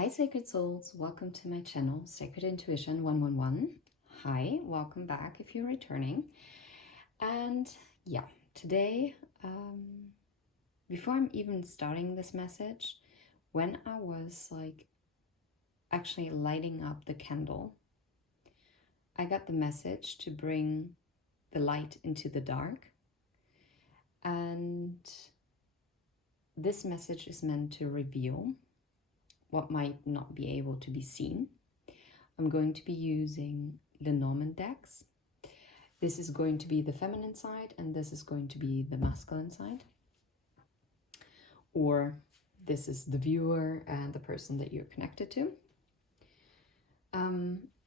Hi Sacred Souls, welcome to my channel, Sacred Intuition 111. Hi, welcome back if you're returning. And yeah, today, before I'm even starting this message, when I was actually lighting up the candle, I got the message to bring the light into the dark. And this message is meant to reveal what might not be able to be seen. I'm going to be using Lenormand decks. This is going to be the feminine side and this is going to be the masculine side. Or this is the viewer and the person that you're connected to.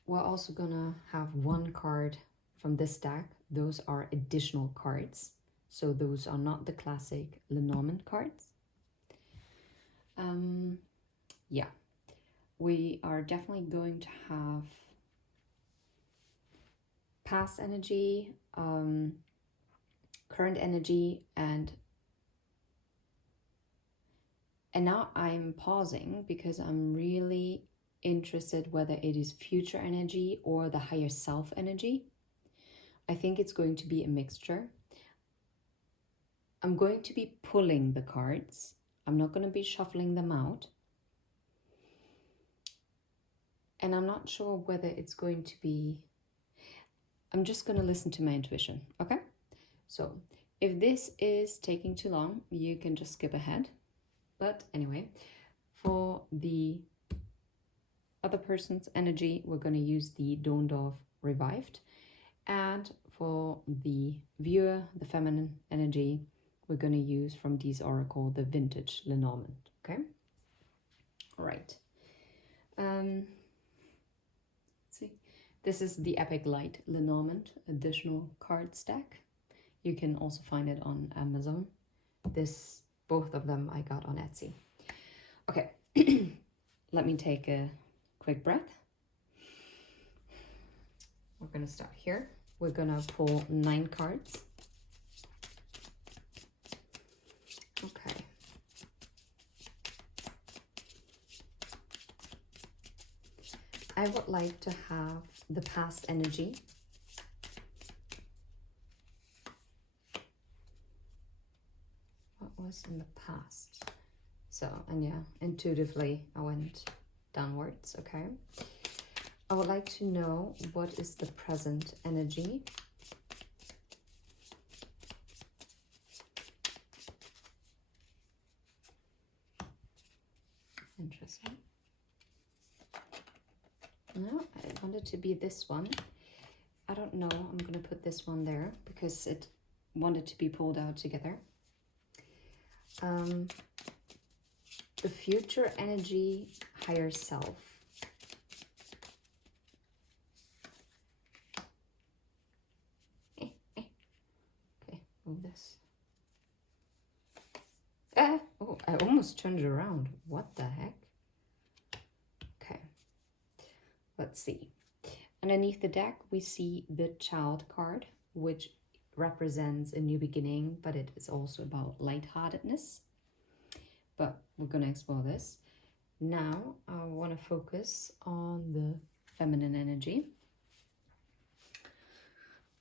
We're also gonna have one card from this deck. Those are additional cards. So those are not the classic Lenormand cards. Yeah, we are definitely going to have past energy, current energy, and now I'm pausing because I'm really interested whether it is future energy or the higher self energy. I think it's going to be a mixture. I'm going to be pulling the cards. I'm not going to be shuffling them out. And I'm not sure whether it's going to be... I'm just going to listen to my intuition, okay? So if this is taking too long, you can just skip ahead. But anyway, for the other person's energy, we're going to use the Dawn Dove Revived. And for the viewer, the feminine energy, we're going to use from Dee's Oracle, the Vintage Lenormand, okay? All right. Let's see. This is the Epic Light Lenormand additional card stack. You can also find it on Amazon. Both of them I got on Etsy. Okay, let me take a quick breath. We're gonna start here. We're gonna pull 9 cards. Okay. I would like to have the past energy. What was in the past? So, and yeah, intuitively I went downwards, okay? I would like to know what is the present energy. Interesting. No, I want it to be this one. I don't know, I'm going to put this one there because it wanted to be pulled out together. The future energy, higher self. Okay, move this. Oh, I almost turned it around. What the heck? Okay, let's see. Underneath the deck, we see the Child card, which represents a new beginning, but it is also about lightheartedness. But we're going to explore this. Now, I want to focus on the feminine energy.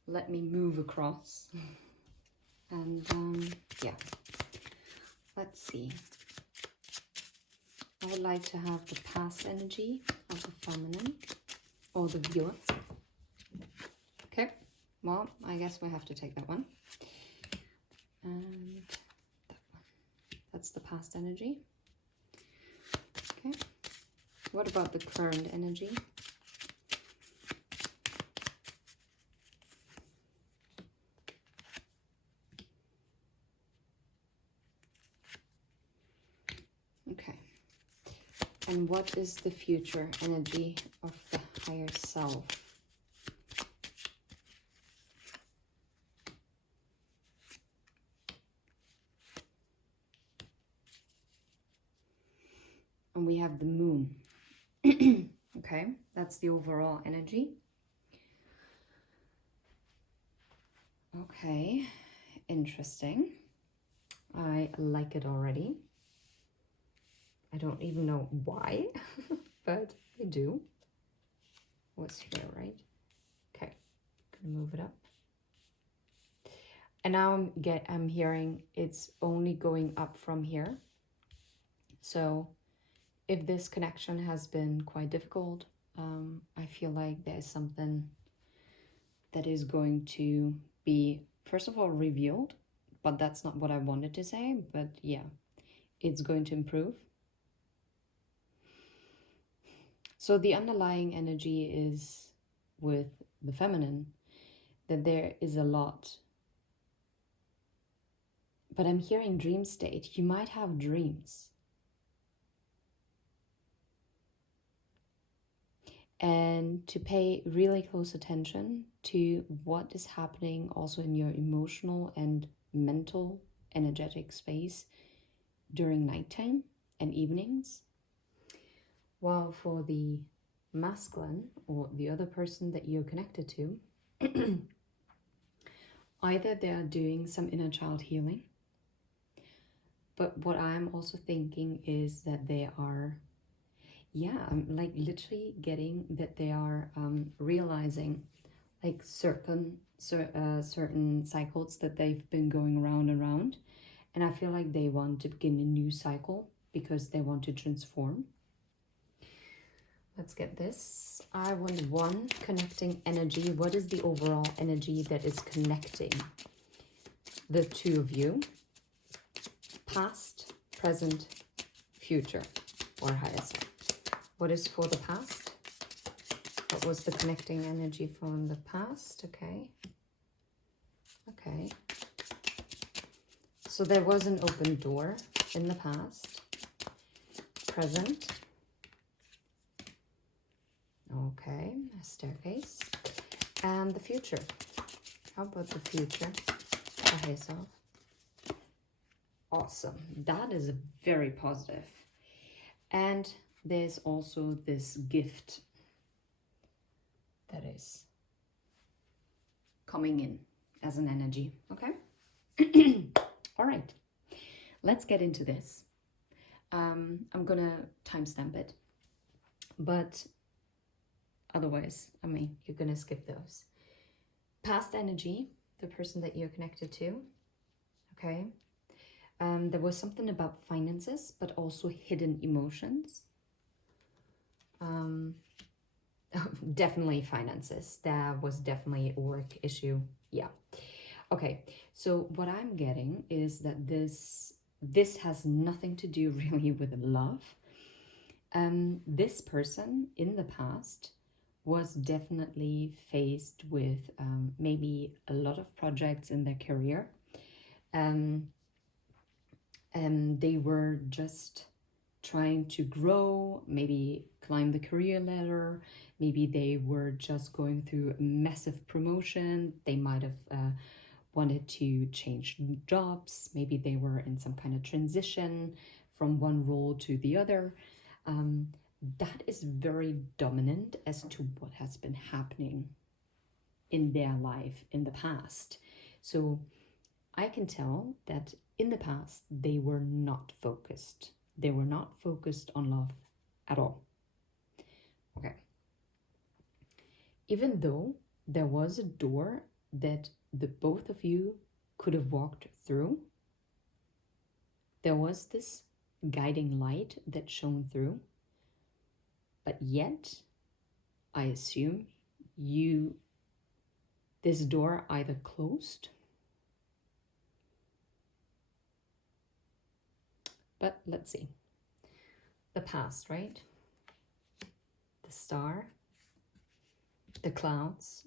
Let me move across. And yeah, let's see. I would like to have the past energy of the feminine or the viewer. Okay, well, I guess we have to take that one. And that one. That's the past energy. Okay, what about the current energy? Okay, and what is the future energy of the higher self? And we have the moon. Okay, that's the overall energy. Okay, interesting. I like it already. I don't even know why, but I do. What's here, right? Okay, gonna move it up. And now I'm hearing it's only going up from here. So if this connection has been quite difficult, I feel like there's something that is going to be, first of all, revealed, but that's not what I wanted to say, but yeah, it's going to improve. So the underlying energy is with the feminine, that there is a lot. But I'm hearing dream state. You might have dreams. And to pay really close attention to what is happening also in your emotional and mental energetic space during nighttime and evenings. While for the masculine or the other person that you're connected to, either they are doing some inner child healing, but what I'm also thinking is that they are, yeah, I'm like literally getting that they are realizing like certain cycles that they've been going around and around, and I feel like they want to begin a new cycle because they want to transform. Let's get this. I want one connecting energy. What is the overall energy that is connecting the two of you? Past, present, future, or higher self. What is for the past? What was the connecting energy from the past? Okay. Okay. So there was an open door in the past. Present. Okay, a staircase. And the future. How about the future? The higher self. Awesome. That is very positive. And there's also this gift that is coming in as an energy. Okay. All right. Let's get into this. I'm gonna timestamp it, but otherwise, I mean, you're gonna skip those. Past energy, the person that you're connected to. Okay. There was something about finances, but also hidden emotions. Definitely finances. That was definitely a work issue. Yeah. Okay. So what I'm getting is that this has nothing to do really with love. This person in the past was definitely faced with maybe a lot of projects in their career. They were just trying to grow, maybe climb the career ladder. Maybe they were just going through a massive promotion. They might have wanted to change jobs. Maybe they were in some kind of transition from one role to the other. That is very dominant as to what has been happening in their life in the past. So I can tell that in the past, they were not focused. They were not focused on love at all. Okay. Even though there was a door that the both of you could have walked through, there was this guiding light that shone through, but yet I assume this door either closed, but let's see. The past, right? The star, the clouds,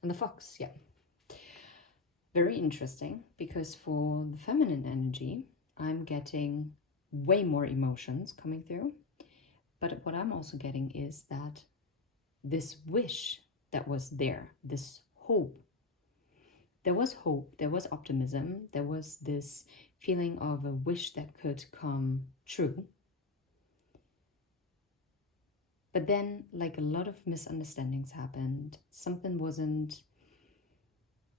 and the fox, yeah. Very interesting, because for the feminine energy, I'm getting way more emotions coming through. But what I'm also getting is that this wish that was there, this hope, there was optimism, there was this feeling of a wish that could come true. But then, like, a lot of misunderstandings happened. Something wasn't,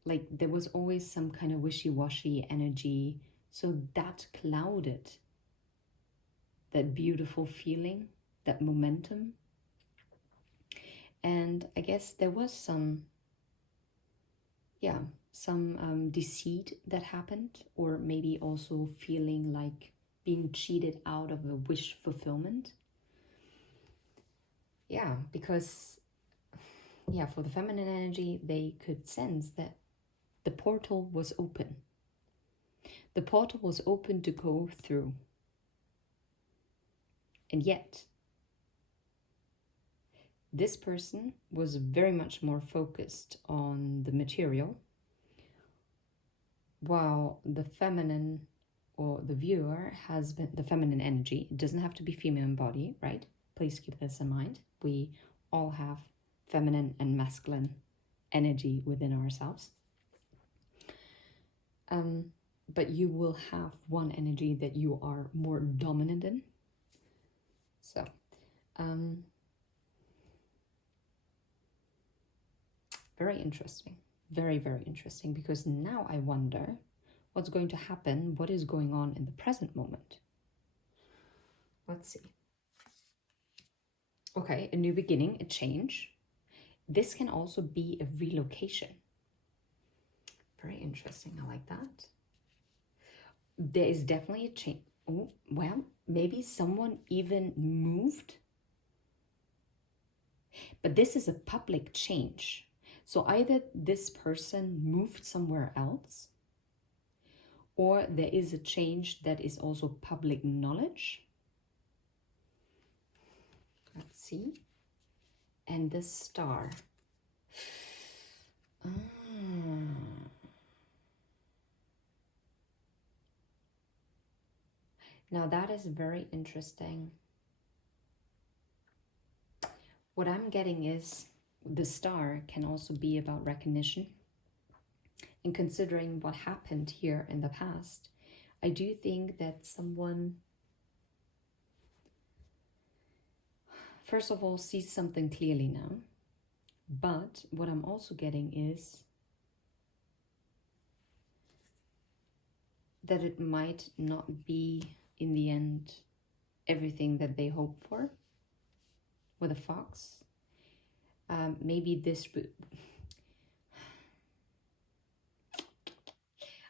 like, there was always some kind of wishy-washy energy. So that clouded that beautiful feeling, that momentum. And I guess there was some deceit that happened, or maybe also feeling like being cheated out of a wish fulfillment. Yeah, because for the feminine energy, they could sense that the portal was open. The portal was open to go through. And yet, this person was very much more focused on the material, while the feminine, or the viewer, has been the feminine energy. It doesn't have to be female body, right? Please keep this in mind. We all have feminine and masculine energy within ourselves. But you will have one energy that you are more dominant in. So, very interesting. Very, very interesting, because now I wonder what's going to happen, what is going on in the present moment. Let's see. Okay, a new beginning, a change. This can also be a relocation. Very interesting, I like that. There is definitely a change. Oh, well, maybe someone even moved. But this is a public change. So either this person moved somewhere else, or there is a change that is also public knowledge. Let's see. And the star. Now that is very interesting. What I'm getting is the star can also be about recognition. And considering what happened here in the past, I do think that someone, first of all, sees something clearly now. But what I'm also getting is that it might not be, in the end, everything that they hope for with a fox. Maybe this would...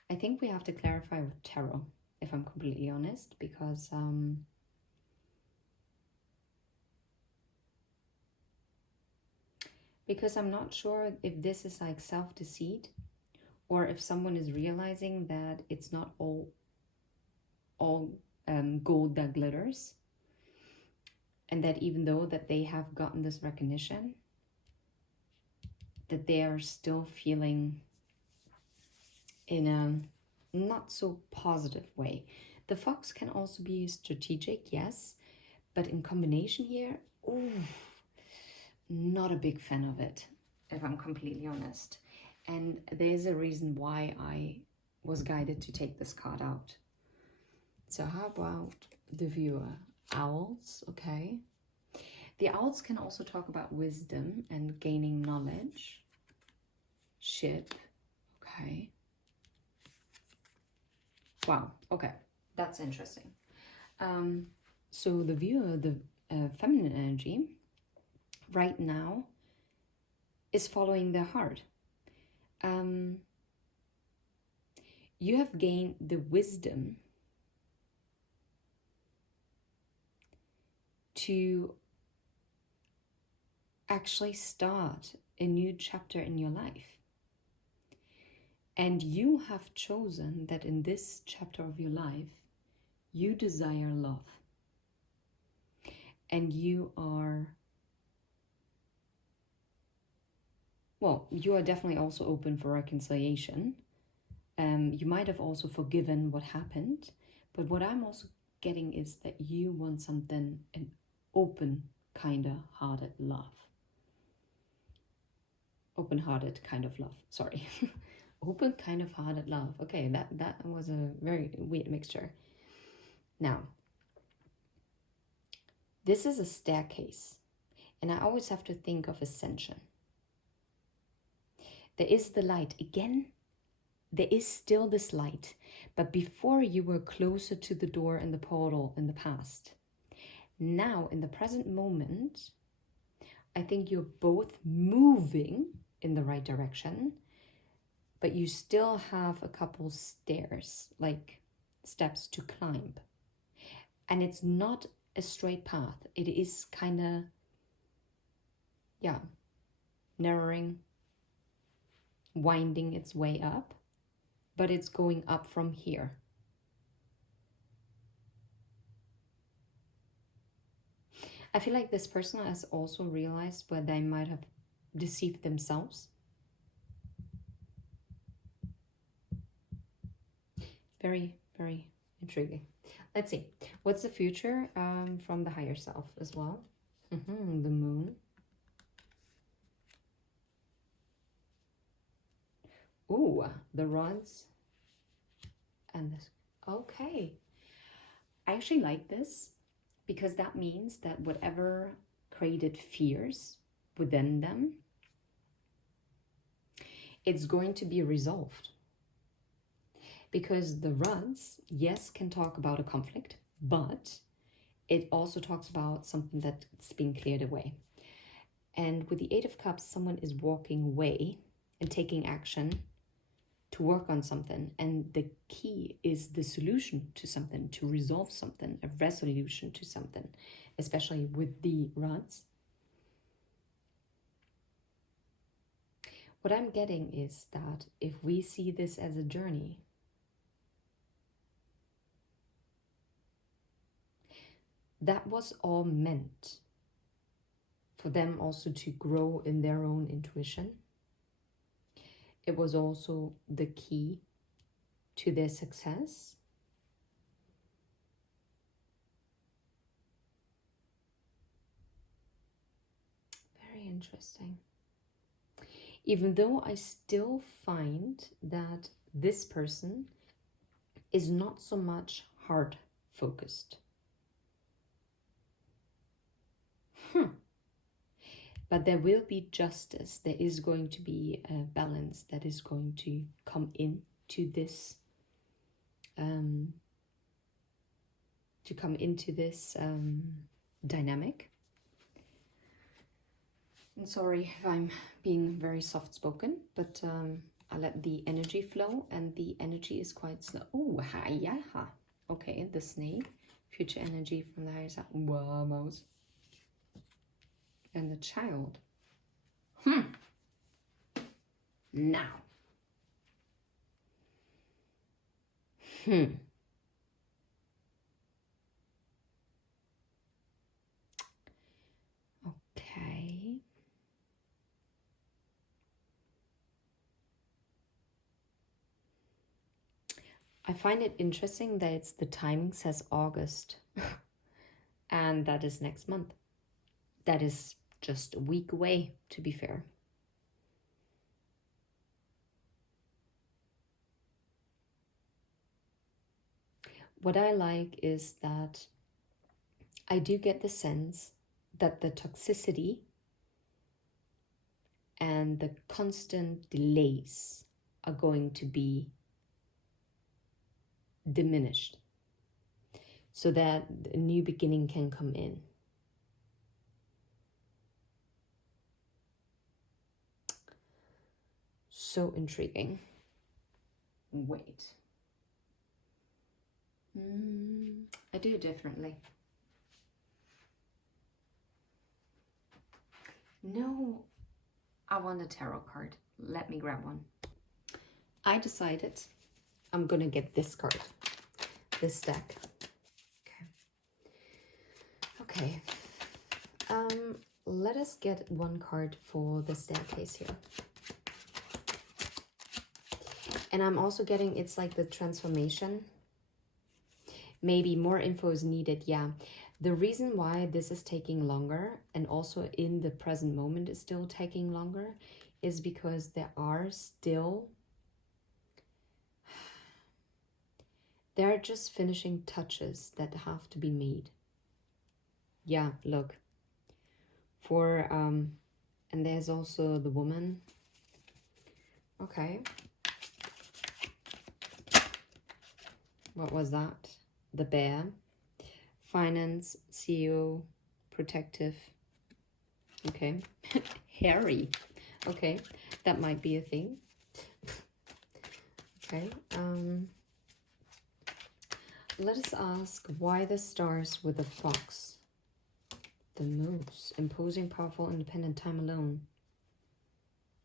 I think we have to clarify with tarot, if I'm completely honest, because I'm not sure if this is like self-deceit, or if someone is realizing that it's not all gold that glitters, and that even though that they have gotten this recognition, that they are still feeling in a not so positive way. The fox can also be strategic, yes, but in combination here, ooh, not a big fan of it, if I'm completely honest. And there's a reason why I was guided to take this card out. So how about the viewer? Owls, okay. The owls can also talk about wisdom and gaining knowledge. Ship, okay. Wow, okay, that's interesting. So the viewer, the feminine energy, right now is following their heart. You have gained the wisdom to actually start a new chapter in your life. And you have chosen that in this chapter of your life, you desire love. And you are, well, you are definitely also open for reconciliation. You might have also forgiven what happened. But what I'm also getting is that you want something, an open kind of hearted love. Open-hearted kind of love, sorry. Open kind of hearted love. Okay, that was a very weird mixture. Now, this is a staircase, and I always have to think of ascension. There is the light. Again, there is still this light, but before you were closer to the door and the portal in the past. Now, in the present moment, I think you're both moving in the right direction, but you still have a couple stairs, like steps to climb. And it's not a straight path. It is kind of, yeah, narrowing, winding its way up, but it's going up from here. I feel like this person has also realized where they might have deceived themselves. Very, very intriguing. Let's see. What's the future from the higher self as well? The moon. Ooh, the rods. And this. Okay. I actually like this because that means that whatever created fears within them, it's going to be resolved. Because the rods, yes, can talk about a conflict, but it also talks about something that's been cleared away. And with the Eight of Cups, someone is walking away and taking action to work on something. And the key is the solution to something, to resolve something, a resolution to something, especially with the rods. What I'm getting is that if we see this as a journey, that was all meant for them also to grow in their own intuition. It was also the key to their success. Very interesting. Even though I still find that this person is not so much heart focused. But there will be justice. There is going to be a balance that is going to come into this, dynamic. I'm sorry if I'm being very soft-spoken, but I let the energy flow, and the energy is quite slow. Oh, yeah. Okay, the snake, future energy from the higher side. Wow, mouse. And the child. Now. Okay. I find it interesting that the timing says August. And that is next month. That is just a week away, to be fair. What I like is that I do get the sense that the toxicity and the constant delays are going to be diminished so that a new beginning can come in. So intriguing. Wait. I do it differently. No, I want a tarot card. Let me grab one. I decided I'm gonna get this card, this deck. Okay. Let us get one card for the staircase here. And I'm also getting, it's like the transformation. Maybe more info is needed, yeah. The reason why this is taking longer, and also in the present moment is still taking longer, is because there are just finishing touches that have to be made. Yeah, look. And there's also the woman. Okay. What was that? The bear. finance, CEO, protective. Okay. Hairy. Okay, that might be a thing. Okay. Let us ask why the stars with the fox. The moose. Imposing, powerful, independent, time alone.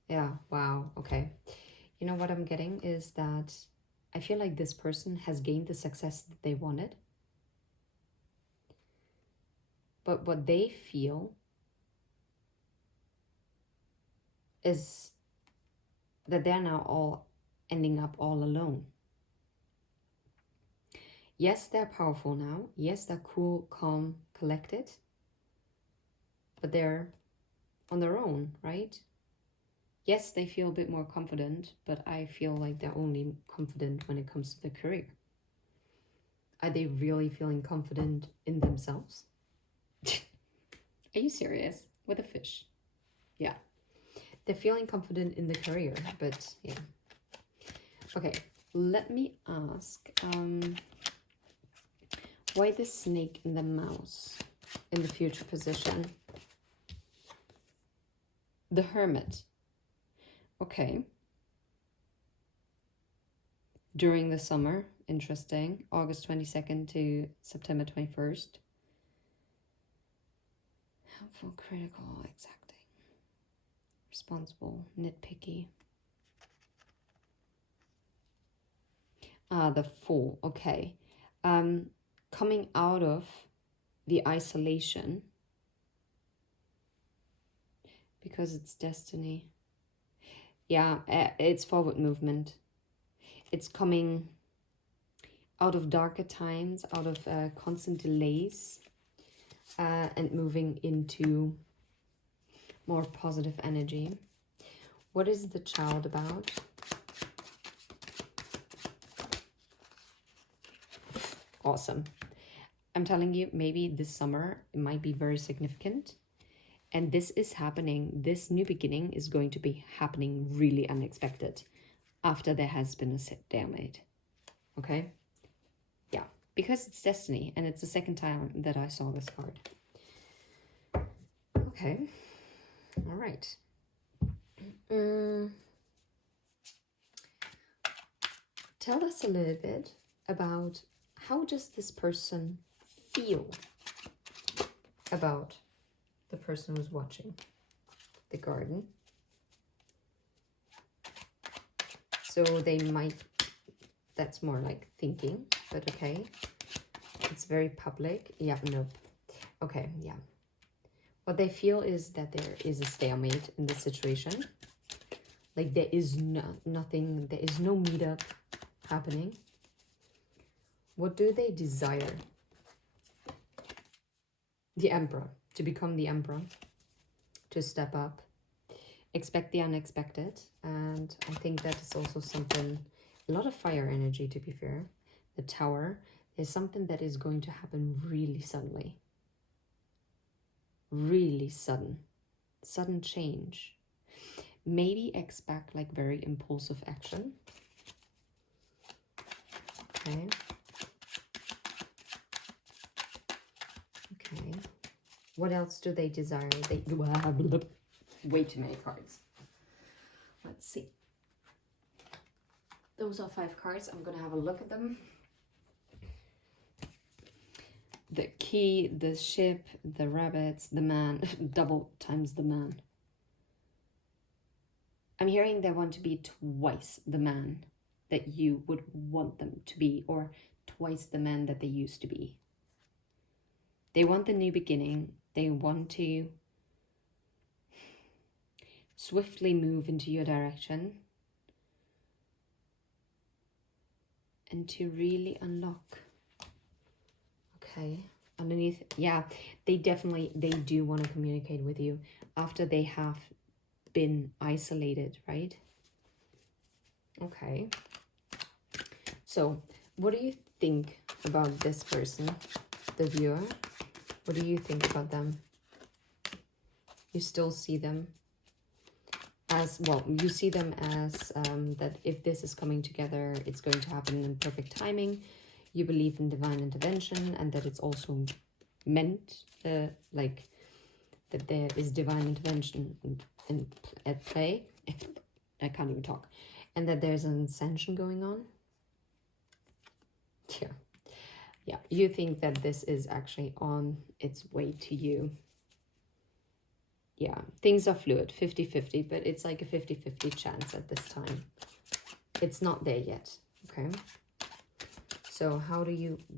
Yeah, wow. Okay. You know what I'm getting is that I feel like this person has gained the success that they wanted. But what they feel is that they're now all ending up all alone. Yes, they're powerful now. Yes, they're cool, calm, collected. But they're on their own, right? Yes, they feel a bit more confident, but I feel like they're only confident when it comes to their career. Are they really feeling confident in themselves? Are you serious? With a fish? Yeah. They're feeling confident in the career, but yeah. Okay, let me ask, why the snake and the mouse in the future position? The Hermit. Okay. During the summer, interesting. August 22nd to September 21st. Helpful, critical, exacting. Responsible, nitpicky. The Fool. Okay. Coming out of the isolation, because it's destiny. Yeah, it's forward movement. It's coming out of darker times, out of constant delays, and moving into more positive energy. What is the child about? Awesome. I'm telling you, maybe this summer it might be very significant. And this is happening. This new beginning is going to be happening really unexpected after there has been a stalemate. Okay? Yeah, because it's destiny, and it's the second time that I saw this card. Okay. All right. Tell us a little bit about how does this person feel about the person who's watching the garden. So they might, that's more like thinking, but okay. It's very public. Yeah, nope. Okay, yeah. What they feel is that there is a stalemate in the situation. Like there is nothing, there is no meetup happening. What do they desire? The Emperor. To become the Emperor. To step up. Expect the unexpected. And I think that is also something, a lot of fire energy to be fair. The Tower is something that is going to happen really suddenly. Really sudden. Sudden change. Maybe expect like very impulsive action. Okay. Okay. What else do they desire? They have way too many cards. Let's see. Those are 5 cards. I'm gonna have a look at them. The key, the ship, the rabbits, the man, double times the man. I'm hearing they want to be twice the man that you would want them to be, or twice the man that they used to be. They want the new beginning. They want to swiftly move into your direction and to really unlock. Okay, underneath, yeah, they do want to communicate with you after they have been isolated, right? Okay. So, what do you think about this person, the viewer? What do you think about them? You still see them as, well, you see them as that if this is coming together, it's going to happen in perfect timing. You believe in divine intervention and that it's also meant, like, that there is divine intervention at play. I can't even talk. And that there's an ascension going on. Yeah, you think that this is actually on its way to you. Yeah, things are fluid, 50-50, but it's like a 50-50 chance at this time. It's not there yet, okay? So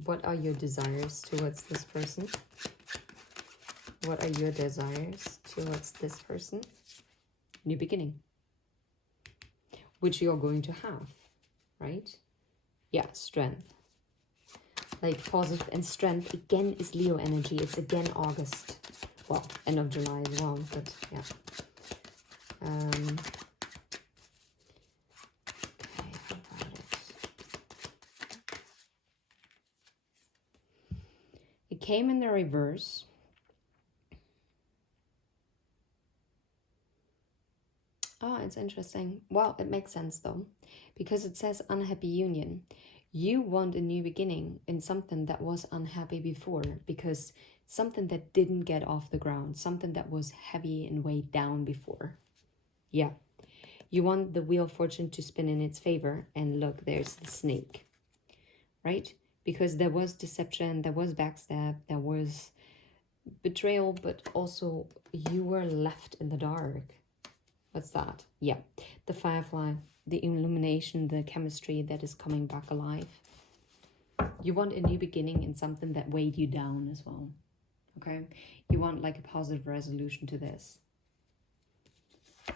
what are your desires towards this person? What are your desires towards this person? New beginning, which you're going to have, right? Yeah, strength. Like positive and strength again is Leo energy. It's again August. Well, end of July as well, but yeah. Okay, how about it? It came in the reverse. Oh, it's interesting. Well, it makes sense though, because it says unhappy union. You want a new beginning in something that was unhappy before, because something that didn't get off the ground, something that was heavy and weighed down before. Yeah. You want the wheel of fortune to spin in its favor, and look, there's the snake, right? Because there was deception, there was backstab, there was betrayal, but also you were left in the dark. What's that? Yeah, the firefly, the illumination, the chemistry that is coming back alive. You want a new beginning in something that weighed you down as well, okay? You want like a positive resolution to this.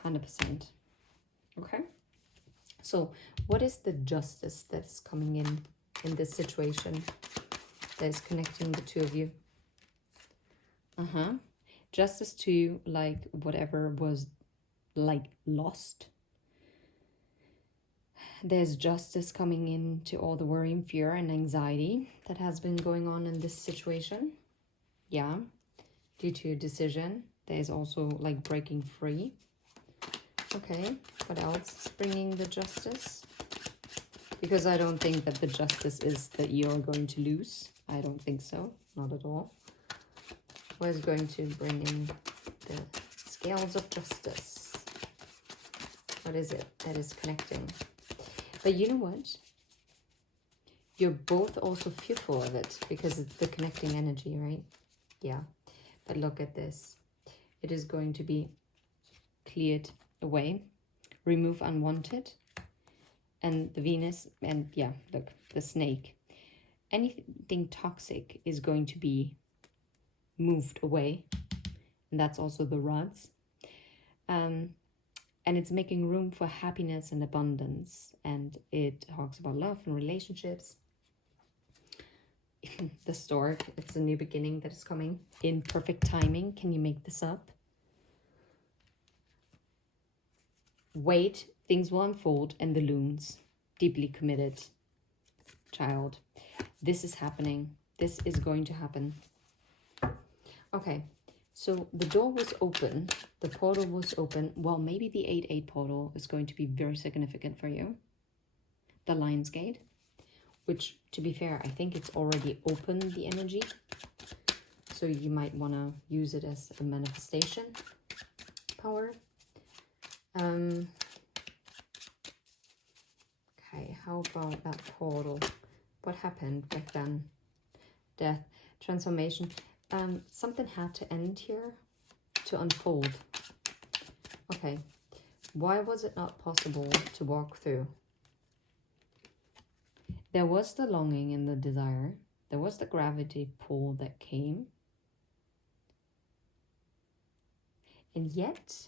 100%. Okay? So what is the justice that's coming in this situation that is connecting the two of you? Justice to like whatever was like lost. There's justice coming in to all the worry and fear and anxiety that has been going on in this situation. Yeah, due to a decision. There's also like breaking free. Okay, what else is bringing the justice? Because I don't think that the justice is that you're going to lose. I don't think so, not at all. What is going to bring in the scales of justice? What is it that is connecting? But you know what? You're both also fearful of it because it's the connecting energy, right? Yeah. But look at this. It is going to be cleared away. Remove unwanted. And the Venus, and yeah, look, the snake. Anything toxic is going to be moved away. And that's also the rods. And it's making room for happiness and abundance. And it talks about love and relationships. The stork, it's a new beginning that is coming in perfect timing. Can you make this up? Wait, things will unfold, and the loons. Deeply committed child. This is happening. This is going to happen. Okay. So the door was open, the portal was open. Well, maybe the 8-8 portal is going to be very significant for you. The Lion's Gate, which, to be fair, I think it's already open, the energy. So you might want to use it as a manifestation power. Okay, how about that portal? What happened back then? Death, transformation. Something had to end here to unfold. Okay, why was it not possible to walk through? There was the longing and the desire. There was the gravity pull that came. And yet,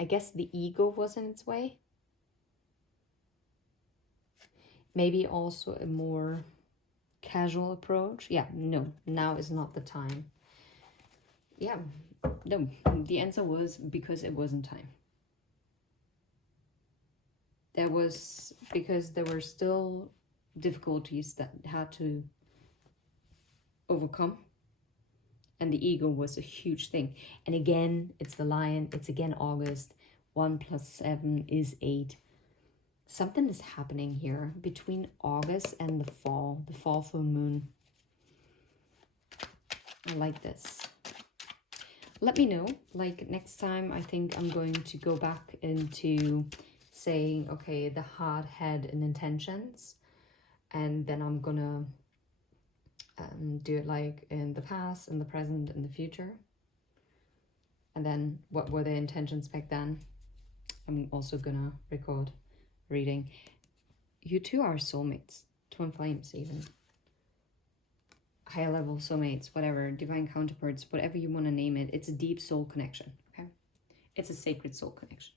I guess the ego was in its way. Maybe also a more casual approach. Yeah, no, now is not the time. Yeah, no, the answer was because it wasn't time. There was, because there were still difficulties that had to overcome. And the ego was a huge thing. And again, it's the lion. It's again August. 1 + 7 is 8. something is happening here between August and the fall full moon. I like this. Let me know, like next time I think I'm going to go back into saying, okay, the heart, head, and intentions. And then I'm gonna do it like in the past, in the present, in the future. And then what were the intentions back then? I'm also gonna record reading. You two are soulmates, twin flames even. Higher level soulmates, whatever, divine counterparts, whatever you want to name it. It's a deep soul connection, okay? It's a sacred soul connection.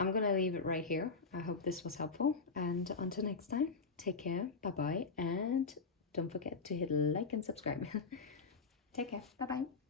I'm gonna leave it right here. I hope this was helpful. And until next time, take care, bye-bye, and don't forget to hit like and subscribe. Take care, bye-bye.